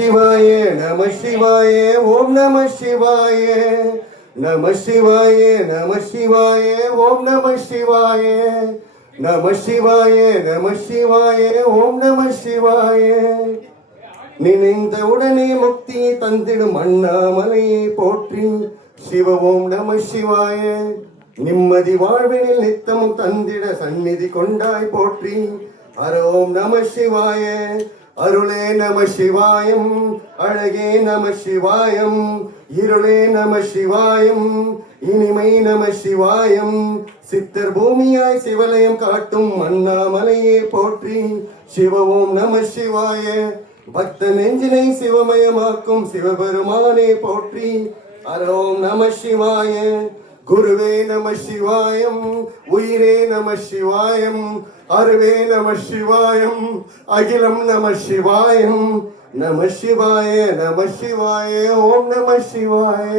சிவாய நம சிவாய ஓம் நம சிவாய நம சிவாய நம சிவாய ஓம் நம சிவாய நம சிவாய நம சிவாய ஓம் நம சிவாய. நினைந்த உடனே முக்தி தந்திடும் அண்ணாமலையை போற்றி சிவ ஓம் நம சிவாய நிம்மதி வாழ்வினில் நித்தமும் தந்திட சந்நிதி கொண்டாய் போற்றி. ஹர ஓம் நம சிவாய அருளே நம சிவாயம் அழகே நம சிவாயம் இருளே நம சிவாயம் இனிமை நம சிவாயம். சித்தர் பூமியாய் சிவலயம் காட்டும் அண்ணாமலையே போற்றி சிவவும் நம சிவாய. பக்த நெஞ்சினை சிவமயமாக்கும் சிவபெருமானே போற்றி அரோம் நம சிவாய. குருவே நம சிவாயம் உயிரே நம சிவாயம் அருவே நம சிவாயம் அகிலம் நம சிவாயம் நம சிவாய நம சிவாய ஓம் நம சிவாய.